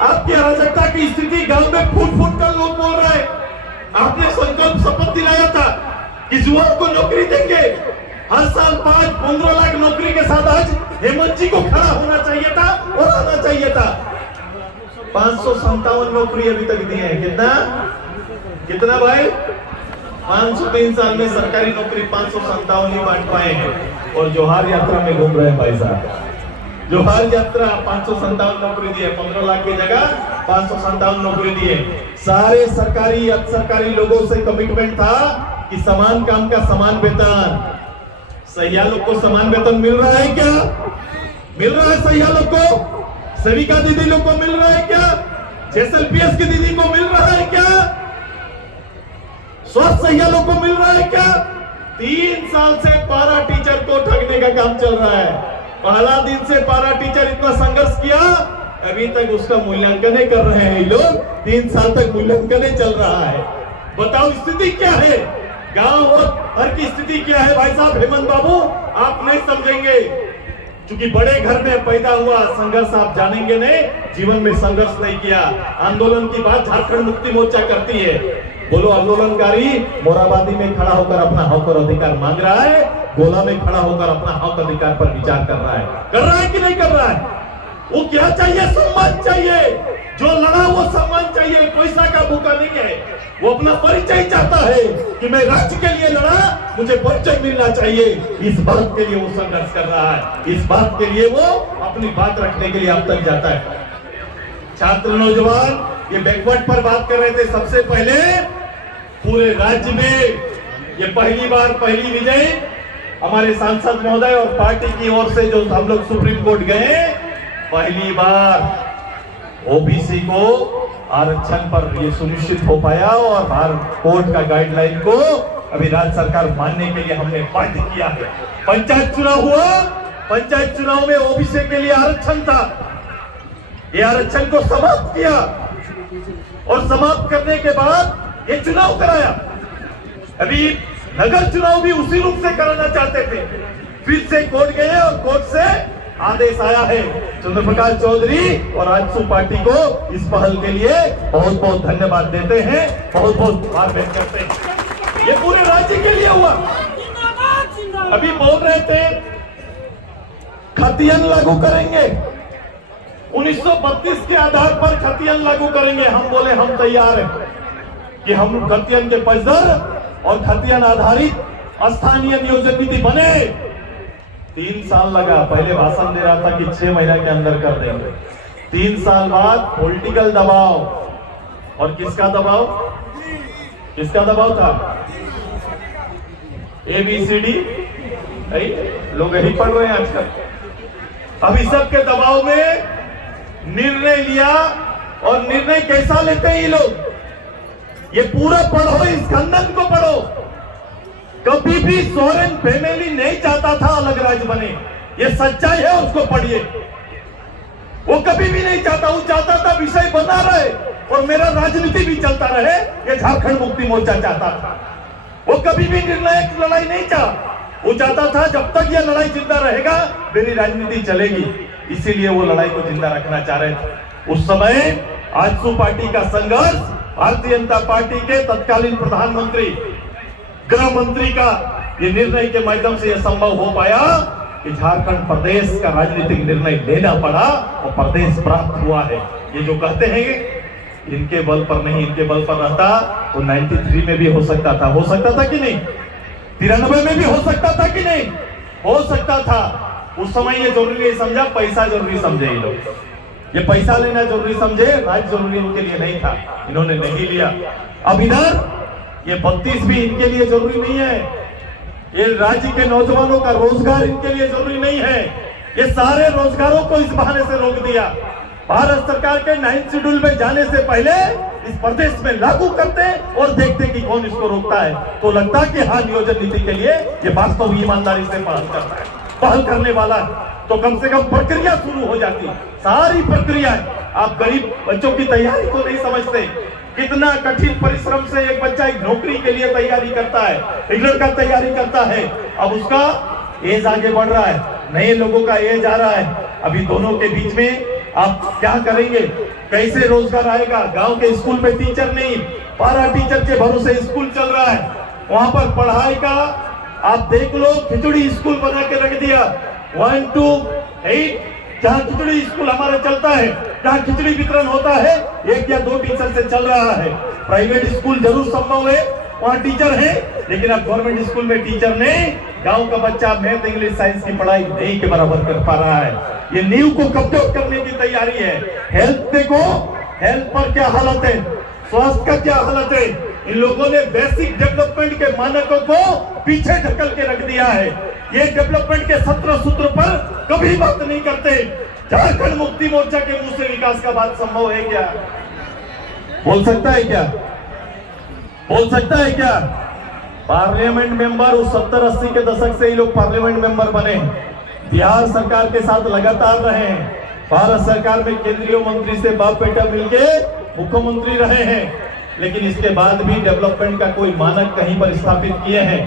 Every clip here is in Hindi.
आपकी अराजकता की स्थिति गांव में फूट फूट कर लोग बोल रहे हैं। आपने संकल्प शपथ दिलाया था कि युवाओं को नौकरी देंगे। हर साल 5-15 लाख नौकरी के साथ आज हेमंत जी को खड़ा होना चाहिए था और आना चाहिए था। 557 नौकरी अभी तक दी है। कितना भाई? 503 साल में सरकारी नौकरी 557 ही बांट पाए हैं। और जोहार यात्रा में घूम रहे हैं भाई साहब। जोहार यात्रा 557 नौकरी दी है। 15 लाख की जगह 557 नौकरी दी है। सारे सरकारी अर्ध सरकारी लोगों से कमिटमेंट था कि समान काम का समान वेतन। सैया लोग को समान वेतन मिल रहा है क्या? मिल रहा है सैया लोग को? सेविका दीदी लोग को मिल रहा है क्या? जेएसएलपीएस की दीदी को मिल रहा है क्या? स्वास्थ्य सैया लोग को मिल रहा है क्या? 3 साल से पारा टीचर को ठगने का काम चल रहा है। पहला दिन से पारा टीचर इतना संघर्ष किया, अभी तक उसका मूल्यांकन कर रहे हैं लोग। 3 साल तक मूल्यांकन चल रहा है। बताओ स्थिति क्या है? गांव और हर की स्थिति क्या है भाई साहब? हेमंत बाबू आप नहीं समझेंगे, क्योंकि बड़े घर में पैदा हुआ। संघर्ष आप जानेंगे नहीं, जीवन में संघर्ष नहीं किया। आंदोलन की बात झारखंड मुक्ति मोर्चा करती है। बोलो आंदोलनकारी मोराबादी में खड़ा होकर अपना हक और अधिकार मांग रहा है, गोला में खड़ा होकर अपना हक अधिकार पर विचार कर रहा है कि नहीं कर रहा है? वो क्या चाहिए? सम्मान चाहिए। जो लड़ा वो सम्मान चाहिए, पैसा का भूखा नहीं है। वो अपना परिचय चाहता है कि मैं राज्य के लिए लड़ा, मुझे परिचय मिलना चाहिए। इस बात के लिए वो संघर्ष कर रहा है। इस बात के लिए वो अपनी बात रखने के लिए अब तक जाता है। छात्र नौजवान ये बैकवर्ड पर बात कर रहे थे। सबसे पहले पूरे राज्य में ये पहली बार पहली विजय हमारे सांसद महोदय और पार्टी की ओर से जो हम लोग सुप्रीम कोर्ट गए, पहली बार ओबीसी को आरक्षण पर ये सुनिश्चित हो पाया। और भारत कोर्ट का गाइडलाइन को अभी राज्य सरकार मानने के लिए हमने बाध्य किया है। पंचायत चुनाव हुआ, पंचायत चुनाव में ओबीसी के लिए आरक्षण था। ये आरक्षण को समाप्त किया और समाप्त करने के बाद ये चुनाव कराया। अभी नगर चुनाव भी उसी रूप से कराना चाहते थे। फिर से कोर्ट गए और कोर्ट से आदेश आया है। चंद्रप्रकाश चौधरी और आजसू पार्टी को इस पहल के लिए बहुत बहुत धन्यवाद देते हैं, बहुत बहुत आभार व्यक्त करते हैं। ये पूरे राज्य के लिए हुआ। अभी बोल रहे थे खतियन लागू करेंगे, 1932 के आधार पर खतियन लागू करेंगे। हम बोले हम तैयार हैं कि हम खतियन के पजर और खतियन आधारित स्थानीय नियोजन नीति बने। 3 साल लगा। पहले भाषण दे रहा था कि 6 महीना के अंदर कर देंगे। 3 साल बाद पॉलिटिकल दबाव। और किसका दबाव? किसका दबाव था? ABCD लोग यही पढ़ रहे हैं आजकल। अब इस सब के दबाव में निर्णय लिया। और निर्णय कैसा लेते हैं ये लोग? ये पूरा पढ़ो, इस खंडन को पढ़ो। कभी भी सोरेन फैमिली नहीं चाहता था अलग राज्य बने। ये सच्चाई है, उसको पढ़िए। वो कभी भी नहीं चाहता। वो चाहता था विषय बना रहे और मेरा राजनीति भी चलता रहे। ये झारखंड मुक्ति मोर्चा चाहता था। वो कभी भी निर्णायक लड़ाई नहीं चाहा। वो चाहता था जब तक ये लड़ाई जिंदा रहेगा मेरी राजनीति चलेगी। इसीलिए वो लड़ाई को जिंदा रखना चाह रहे थे। उस समय आजसू पार्टी का संघर्ष, भारतीय जनता पार्टी के तत्कालीन प्रधानमंत्री, गृह मंत्री का ये निर्णय के माध्यम से यह संभव हो पाया कि झारखंड प्रदेश का राजनीतिक निर्णय लेना पड़ा और प्रदेश प्राप्त हुआ है। ये जो कहते हैं इनके बल पर नहीं, इनके बल पर रहता तो 93 में भी हो सकता था। हो सकता था कि नहीं? 93 में भी हो सकता था कि नहीं? हो सकता था। उस समय ये जरूरी नहीं समझा, पैसा जरूरी समझे ये लोग। ये पैसा लेना जरूरी समझे, राज्य जरूरी इनके लिए नहीं था, इन्होंने नहीं लिया। अब इधर ये 32 भी इनके लिए जरूरी नहीं है। ये राज्य के नौजवानों का रोजगार इनके लिए जरूरी नहीं है। ये सारे रोजगारों को इस बहाने से रोक दिया। भारत सरकार के 9 शेड्यूल में जाने से पहले इस प्रदेश में लागू करते और देखते कि कौन इसको रोकता है। तो लगता कि हाँ, नियोजन नीति के लिए ये वास्तव ईमानदारी से पहल करता है, पहल करने वाला है। तो कम से कम प्रक्रिया शुरू हो जाती। सारी प्रक्रियाएं, आप गरीब बच्चों की तैयारी को नहीं समझते। कितना कठिन परिश्रम से एक बच्चा एक नौकरी के लिए तैयारी करता है, एक लड़का तैयारी करता है। अब उसका एज आगे बढ़ रहा है, नए लोगों का एज आ रहा है। अभी दोनों के बीच में आप क्या करेंगे? कैसे रोजगार आएगा? गांव के स्कूल में टीचर नहीं, पारा टीचर के भरोसे स्कूल चल रहा है। वहां पर पढ़ाई का आप देख लो, खिचड़ी स्कूल बना के रख दिया। 1 to 8 जहाँ खिचड़ी स्कूल हमारा चलता है, जहाँ खिचड़ी वितरण होता है, 1 या 2 टीचर से चल रहा है। प्राइवेट स्कूल जरूर संभव है, वहाँ टीचर है, लेकिन अब गवर्नमेंट स्कूल में टीचर नहीं, गांव का बच्चा मैथ इंग्लिश साइंस की पढ़ाई नहीं के बराबर कर पा रहा है। ये नींव को कब्जा करने की तैयारी है। हेल्थ देखो, हेल्थ पर क्या हालत है, स्वास्थ्य का क्या हालत है। इन लोगों ने बेसिक डेवलपमेंट के मानकों को पीछे ढकल के रख दिया है। ये डेवलपमेंट के 17 सूत्र पर कभी बात नहीं करते। झारखंड मुक्ति मोर्चा के मुंह से विकास का बात संभव है क्या? बोल सकता है क्या? बोल सकता है क्या? पार्लियामेंट मेंबर उस 70-80 के दशक से ये लोग पार्लियामेंट मेंबर बने, बिहार सरकार के साथ लगातार रहे हैं। भारत सरकार में केंद्रीय मंत्री से बाप बेटा मिलके मुख्यमंत्री रहे हैं, लेकिन इसके बाद भी डेवलपमेंट का कोई मानक कहीं पर स्थापित किए हैं?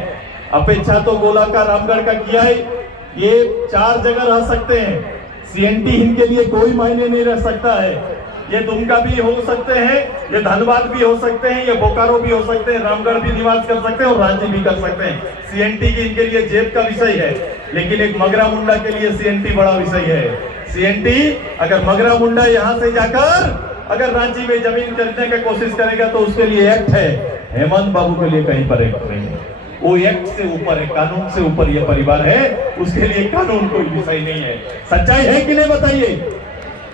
अपेक्षा तो गोला का रामगढ़ का किया है। ये 4 जगह रह सकते हैं। सीएनटी इनके लिए कोई मायने नहीं रह सकता है। ये दुमका भी हो सकते हैं, ये धनबाद भी हो सकते हैं, ये बोकारो भी हो सकते हैं, रामगढ़ भी निवास कर सकते हैं और रांची भी कर सकते हैं। सीएनटी की इनके लिए जेब का विषय है, लेकिन एक मगरा मुंडा के लिए सीएनटी बड़ा विषय है। सीएनटी अगर मगरा मुंडा यहाँ से जाकर अगर रांची में जमीन खरीदने की कोशिश करेगा तो उसके लिए एक्ट है। हेमंत बाबू के लिए कहीं पर एक्ट नहीं है। वो एक्ट से ऊपर है, कानून से ऊपर ये परिवार है, उसके लिए कानून कोई विषय नहीं है। सच्चाई है कि नहीं बताइए?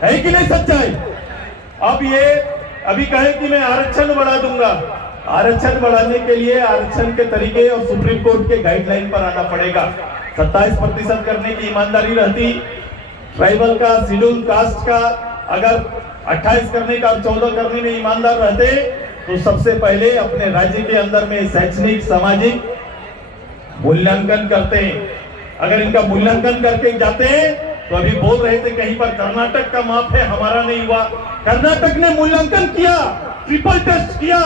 है कि नहीं सच्चाई? अब ये अभी कहे कि मैं आरक्षण बढ़ा दूंगा। आरक्षण बढ़ाने के लिए आरक्षण के तरीके और सुप्रीम कोर्ट के गाइडलाइन पर आना पड़ेगा। 27% करने की ईमानदारी रहती, ट्राइबल का, शेड्यूल कास्ट का अगर 28 करने का और 14 करने में ईमानदार रहते तो सबसे पहले अपने राज्य के अंदर में शैक्षणिक सामाजिक मूल्यांकन करते हैं। अगर इनका मूल्यांकन करके जाते हैं तो अभी बोल रहे थे कहीं पर कर्नाटक का माप है, हमारा नहीं हुआ। कर्नाटक ने मूल्यांकन किया, ट्रिपल टेस्ट किया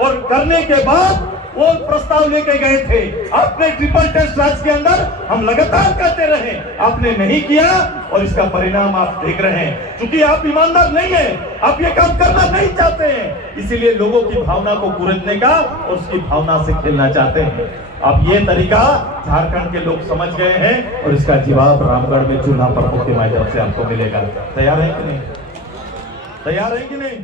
और करने के बाद वो प्रस्ताव लेके गए थे। आपने ट्रिपल टेस्ट राज्य के अंदर हम लगातार करते रहे, आपने नहीं किया और इसका परिणाम आप देख रहे हैं। क्योंकि आप ईमानदार नहीं है, आप ये काम करना नहीं चाहते हैं, इसीलिए लोगों की भावना को कुरेदने का और उसकी भावना से खेलना चाहते हैं। अब ये तरीका झारखंड के लोग समझ गए हैं और इसका जवाब रामगढ़ में चूल्हा पर के माध्यम से आपको मिलेगा। तैयार है कि नहीं? तैयार है कि नहीं?